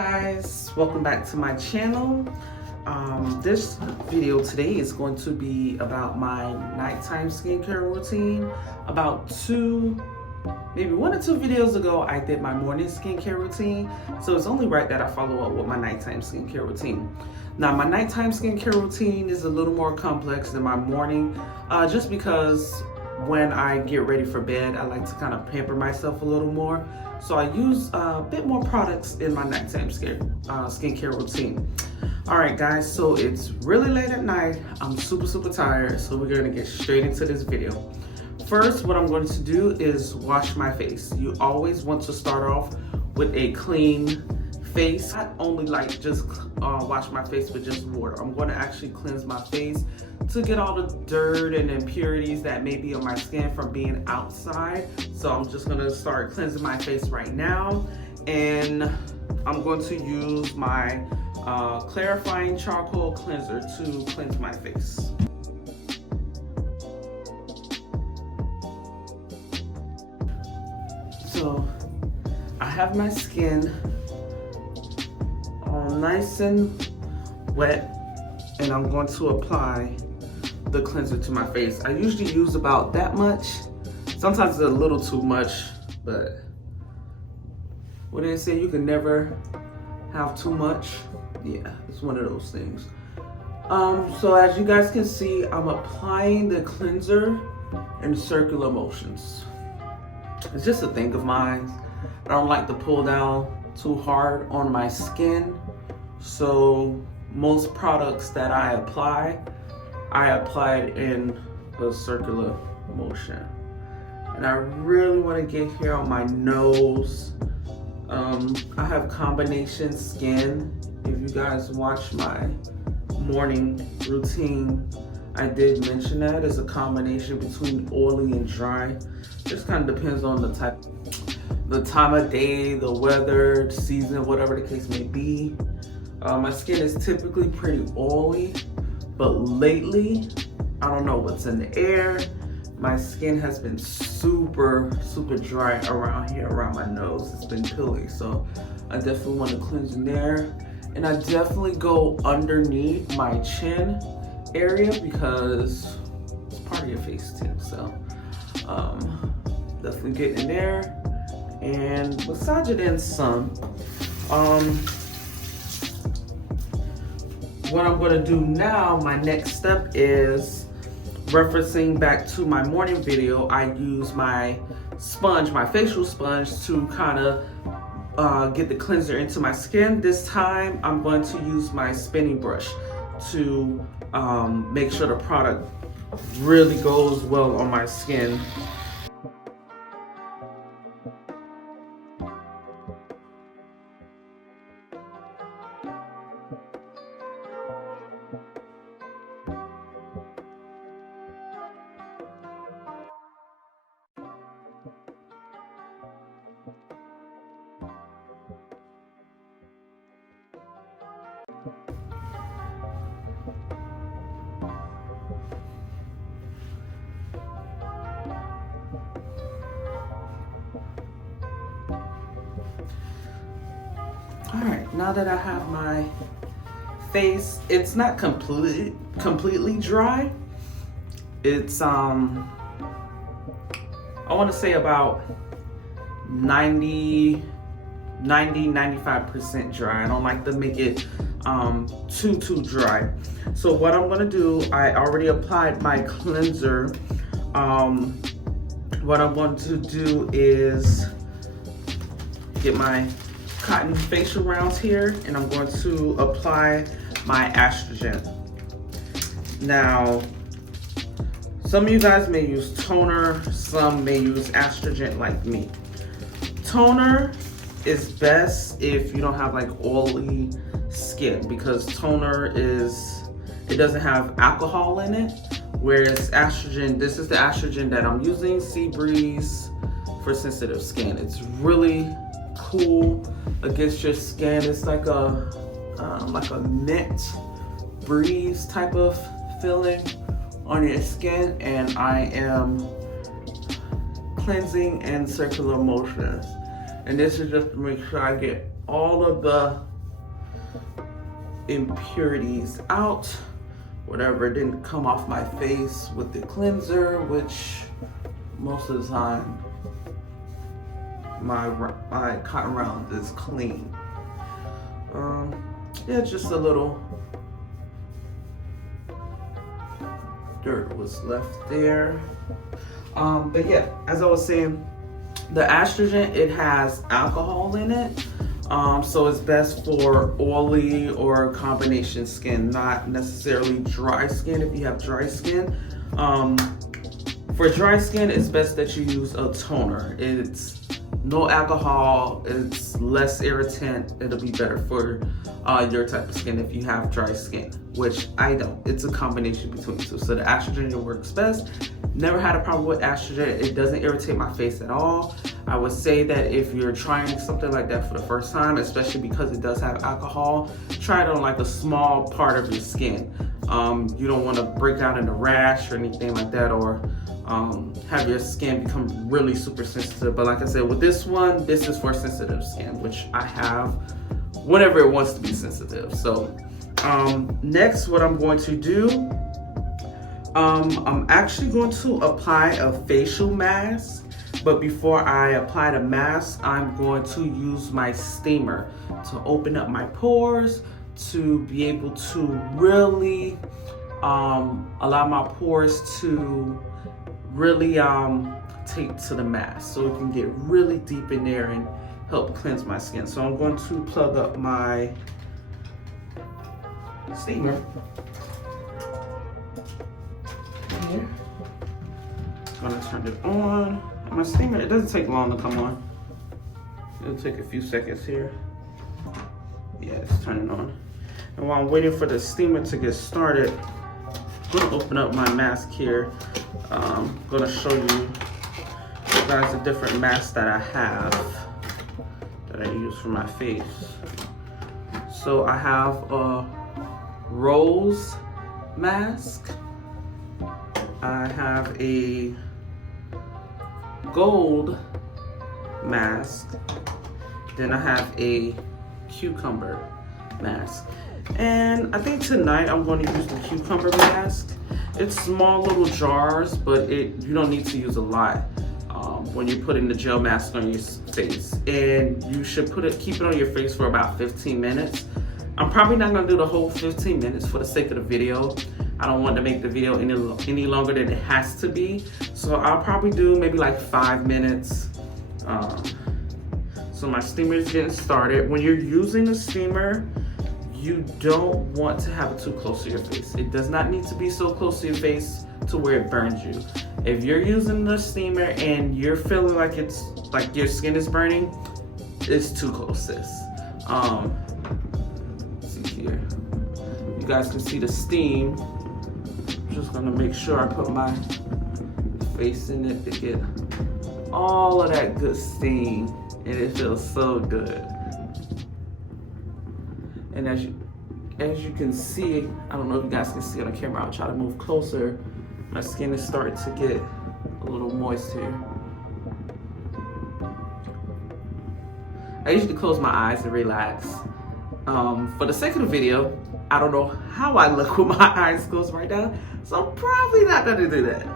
Guys, welcome back to my channel. This video today is going to be about my nighttime skincare routine. About maybe one or two videos ago, I did my morning skincare routine, so it's only right that I follow up with my nighttime skincare routine. Now, my nighttime skincare routine is a little more complex than my morning, just because when I get ready for bed, I like to kind of pamper myself a little more. So I use a bit more products in my nighttime skincare routine. All right, guys, so it's really late at night. I'm super tired, so we're gonna get straight into this video. First, what I'm going to do is wash my face. You always want to start off with a clean face. Not only like just wash my face with just water. I'm going to actually cleanse my face to get all the dirt and impurities that may be on my skin from being outside. So I'm just going to start cleansing my face right now, and I'm going to use my clarifying charcoal cleanser to cleanse my face. So I have my skin all nice and wet, and I'm going to apply the cleanser to my face. I usually use about that much. Sometimes it's a little too much, but what do they say? You can never have too much. Yeah, it's one of those things. So as you guys can see, I'm applying the cleanser in circular motions. It's just a thing of mine. I don't like to pull down too hard on my skin. So most products that I apply it in a circular motion. And I really want to get here on my nose. I have combination skin. If you guys watch my morning routine, I did mention that it's a combination between oily and dry. Just kind of depends on the time of day, the weather, the season, whatever the case may be. My skin is typically pretty oily, but lately, I don't know what's in the air. My skin has been super dry around here, around my nose. It's been pilly, so I definitely want to cleanse in there. And I definitely go underneath my chin area because it's part of your face too. So definitely get in there and massage it in some. What I'm going to do now, my next step is referencing back to my morning video. I use my sponge, my facial sponge, to kind of get the cleanser into my skin. This time I'm going to use my spinning brush to make sure the product really goes well on my skin. All right, now that I have my face, it's not completely dry. It's I want to say about 95% dry. I don't like to make it too dry. So what I'm gonna do, I already applied my cleanser. What I'm going to do is get my cotton facial rounds here, and I'm going to apply my estrogen. Now, some of you guys may use toner, some may use estrogen like me. Toner is best if you don't have like oily skin, because toner it doesn't have alcohol in it, whereas estrogen, this is the estrogen that I'm using, Sea Breeze, for sensitive skin. It's really cool against your skin. It's like a mint breeze type of feeling on your skin, and I am cleansing in circular motions. And this is just to make sure I get all of the impurities out, whatever didn't come off my face with the cleanser, which most of the time my cotton round is clean. Yeah, just a little dirt was left there. But yeah, as I was saying, the estrogen, it has alcohol in it. So it's best for oily or combination skin, not necessarily dry skin. If you have dry skin, for dry skin, it's best that you use a toner. It's no alcohol, it's less irritant. It'll be better for your type of skin if you have dry skin, which I don't. It's a combination between the two. So the estrogen works best. Never had a problem with estrogen. It doesn't irritate my face at all. I would say that if you're trying something like that for the first time, especially because it does have alcohol, try it on like a small part of your skin. You don't want to break out in a rash or anything like that, or have your skin become really super sensitive. But like I said, with this one, this is for sensitive skin, which I have whenever it wants to be sensitive. So next, what I'm going to do, I'm actually going to apply a facial mask. But before I apply the mask, I'm going to use my steamer to open up my pores, to be able to really allow my pores to really take to the mask, so it can get really deep in there and help cleanse my skin. So I'm going to plug up my steamer here. I'm gonna turn it on. My steamer, it doesn't take long to come on. It'll take a few seconds here. Yeah, it's turning on. And while I'm waiting for the steamer to get started, I'm gonna open up my mask here. I'm gonna show you guys the different masks that I have that I use for my face. So I have a rose mask. I have a gold mask. Then I have a cucumber mask. And I think tonight I'm going to use the cucumber mask. It's small little jars, but you don't need to use a lot when you're putting the gel mask on your face. And you should keep it on your face for about 15 minutes. I'm probably not going to do the whole 15 minutes for the sake of the video. I don't want to make the video any longer than it has to be. So I'll probably do maybe like 5 minutes. So my steamer is getting started. When you're using the steamer, you don't want to have it too close to your face. It does not need to be so close to your face to where it burns you. If you're using the steamer and you're feeling like it's like your skin is burning, it's too close, sis. Let's see here. You guys can see the steam. I'm just gonna make sure I put my face in it to get all of that good steam, and it feels so good. And as you can see, I don't know if you guys can see on the camera, I'll try to move closer. My skin is starting to get a little moist here. I usually close my eyes and relax. For the sake of the video, I don't know how I look with my eyes closed right now, so I'm probably not gonna do that.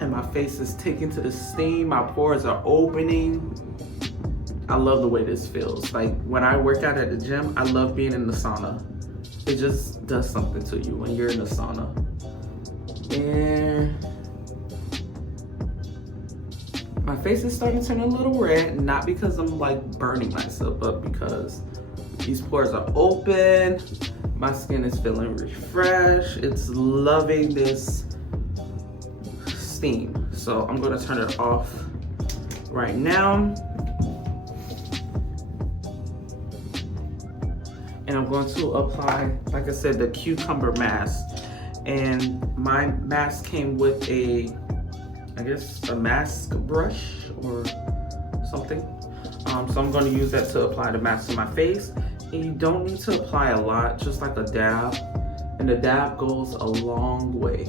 And my face is taking to the steam, my pores are opening. I love the way this feels. Like when I work out at the gym, I love being in the sauna. It just does something to you when you're in the sauna. And my face is starting to turn a little red, not because I'm like burning myself, but because these pores are open. My skin is feeling refreshed. It's loving this steam. So I'm gonna turn it off right now. And I'm going to apply, like I said, the cucumber mask. And my mask came with a mask brush or something. So I'm going to use that to apply the mask to my face. And you don't need to apply a lot, just like a dab. And the dab goes a long way.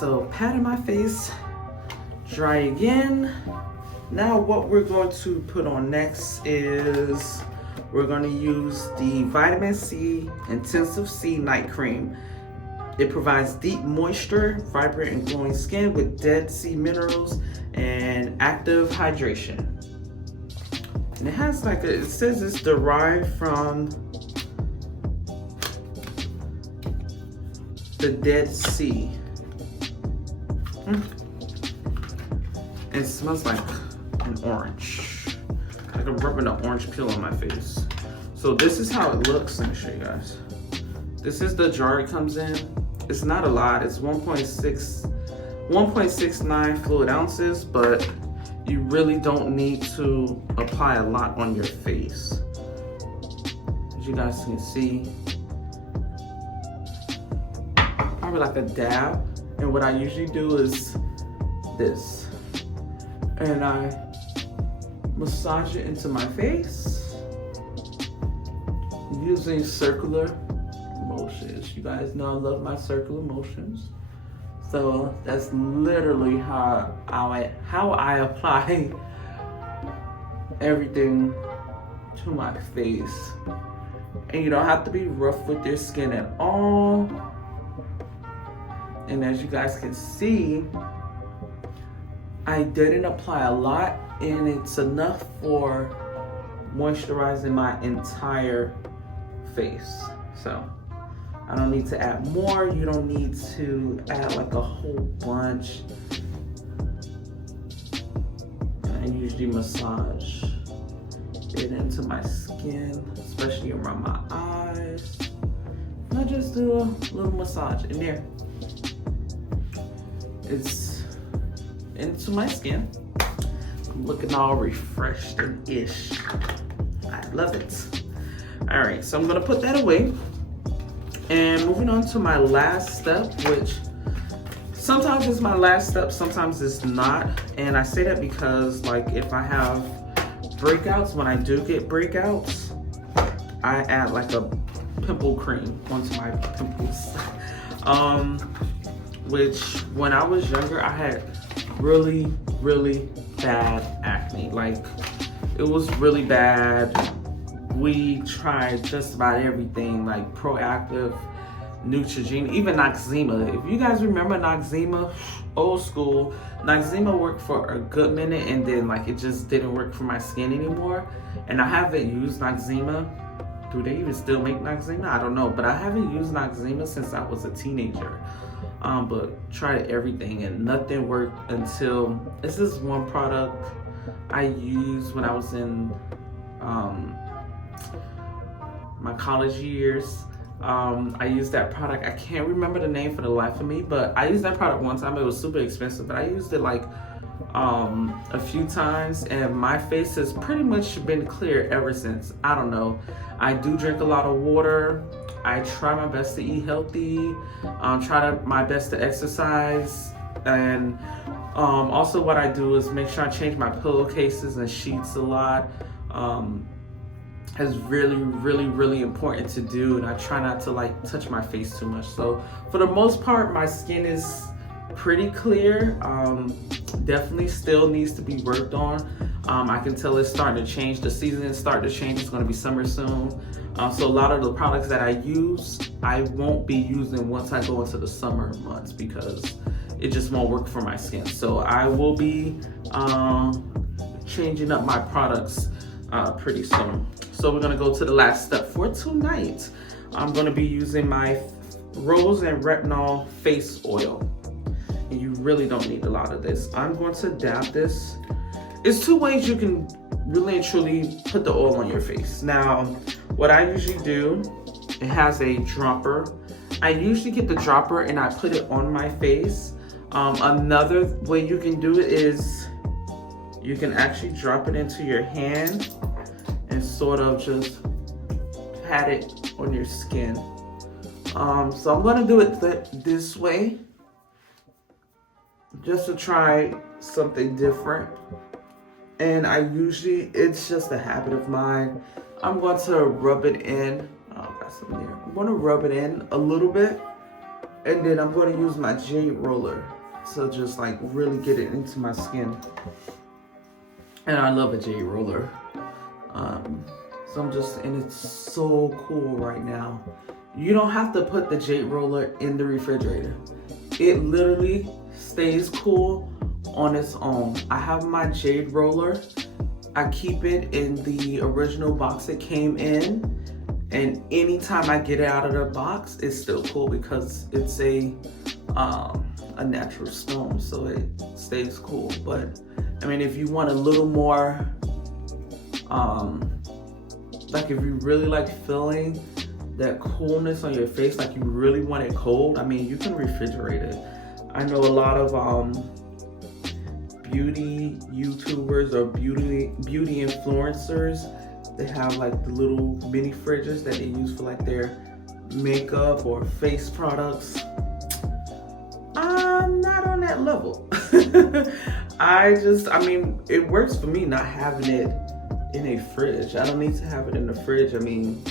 So patting my face, dry again. Now what we're going to put on next is we're going to use the Vitamin C Intensive C Night Cream. It provides deep moisture, vibrant and glowing skin with dead sea minerals and active hydration. And it has like it says it's derived from the Dead Sea. It smells like an orange. Like I'm rubbing an orange peel on my face. So this is how it looks. Let me show you guys. This is the jar it comes in. It's not a lot. It's 1.69 fluid ounces, but you really don't need to apply a lot on your face. As you guys can see, probably like a dab. And what I usually do is this. And I massage it into my face using circular motions. You guys know I love my circular motions. So that's literally how I apply everything to my face. And you don't have to be rough with your skin at all. And as you guys can see, I didn't apply a lot, and it's enough for moisturizing my entire face. So I don't need to add more. You don't need to add like a whole bunch. I usually massage it into my skin, especially around my eyes. And I just do a little massage in there. It's into my skin. I'm looking all refreshed and ish. I love it. All right, so I'm gonna put that away. And moving on to my last step, which sometimes is my last step, sometimes it's not. And I say that because like if I have breakouts, when I do get breakouts, I add like a pimple cream onto my pimples. Which when I was younger, I had really bad acne. Like it was really bad. We tried just about everything, like Proactive, Neutrogena, even Noxzema. If you guys remember Noxzema, old school, Noxzema worked for a good minute and then like it just didn't work for my skin anymore. And I haven't used Noxzema. Do they even still make Noxzema? I don't know, but I haven't used Noxzema since I was a teenager. But tried everything and nothing worked until this is one product I used when I was in my college years. I used that product. I can't remember the name for the life of me, but I used that product one time. It was super expensive, but I used it like a few times, and my face has pretty much been clear ever since. I don't know. I do drink a lot of water. I try my best to eat healthy, my best to exercise, and also what I do is make sure I change my pillowcases and sheets a lot. Is really important to do, and I try not to like touch my face too much. So for the most part, my skin is pretty clear. Definitely still needs to be worked on. I can tell it's starting to change. The season is starting to change. It's going to be summer soon. So a lot of the products that I use, I won't be using once I go into the summer months because it just won't work for my skin. So I will be changing up my products pretty soon. So we're gonna go to the last step for tonight. I'm gonna be using my Rose and Retinol face oil. And you really don't need a lot of this. I'm going to dab this. It's two ways you can really and truly put the oil on your face. Now, what I usually do, it has a dropper. I usually get the dropper and I put it on my face. Another way you can do it is you can actually drop it into your hand and sort of just pat it on your skin. So I'm gonna do it this way, just to try something different. And it's just a habit of mine. I'm going to rub it in. Oh, got some there. I'm gonna rub it in a little bit, And then I'm going to use my jade roller to just like really get it into my skin. And I love a jade roller. So I'm just, and it's so cool right now. You don't have to put the jade roller in the refrigerator. It literally stays cool on its own. I have my jade roller. I keep it in the original box it came in. And anytime I get it out of the box, it's still cool because it's a natural stone, so it stays cool. But I mean, if you want a little more, like if you really like feeling that coolness on your face, like you really want it cold, I mean, you can refrigerate it. I know a lot of beauty YouTubers or beauty influencers, they have like the little mini fridges that they use for like their makeup or face products. I'm not on that level. I mean, it works for me not having it in a fridge. I don't need to have it in the fridge. I mean,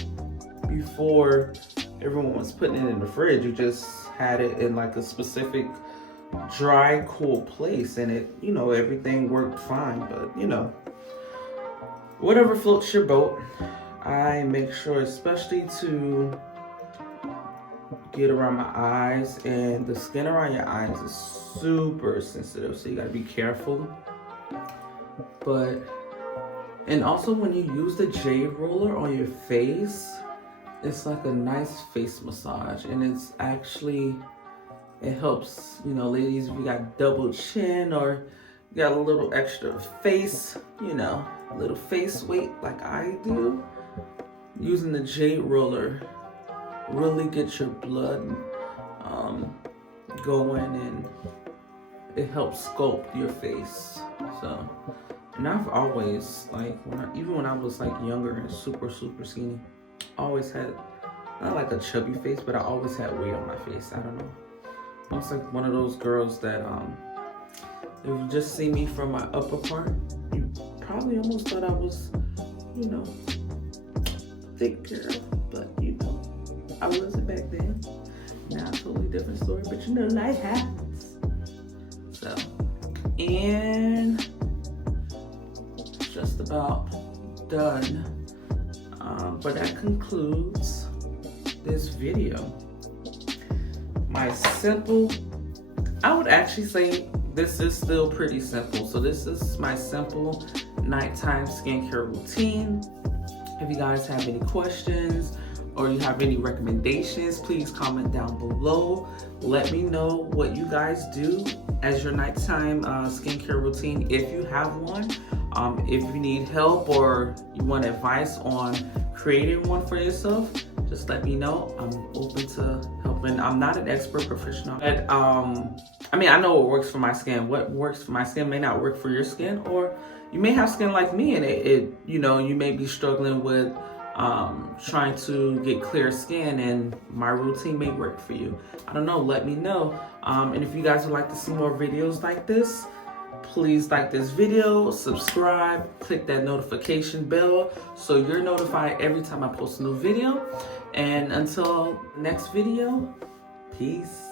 before everyone was putting it in the fridge, you just had it in like a specific dry, cool place, and it, you know, everything worked fine. But you know, whatever floats your boat. I make sure, especially to get around my eyes, and the skin around your eyes is super sensitive, so you gotta be careful. But, and also when you use the jade roller on your face, it's like a nice face massage, and it's actually, it helps, you know, ladies, if you got double chin or you got a little extra face, you know, a little face weight like I do, using the jade roller really gets your blood going, and it helps sculpt your face. So, and I've always, like, even when I was like younger and super skinny, I always had, not like a chubby face, but I always had weight on my face. I don't know. I was like one of those girls that, if you just see me from my upper part, you probably almost thought I was, you know, thick girl, but you know, I wasn't back then. Now, a totally different story, but you know, life happens. So, and just about done. But that concludes this video. My simple, I would actually say this is still pretty simple. So this is my simple nighttime skincare routine. If you guys have any questions or you have any recommendations, please comment down below. Let me know what you guys do as your nighttime skincare routine, if you have one. If you need help or you want advice on creating one for yourself, just let me know. I'm open to helping. I'm not an expert professional, but I mean, I know what works for my skin. What works for my skin may not work for your skin, or you may have skin like me, and it you know, you may be struggling with trying to get clear skin, and my routine may work for you. I don't know, let me know. And if you guys would like to see more videos like this, please like this video, subscribe, click that notification bell so you're notified every time I post a new video. And until next video, peace.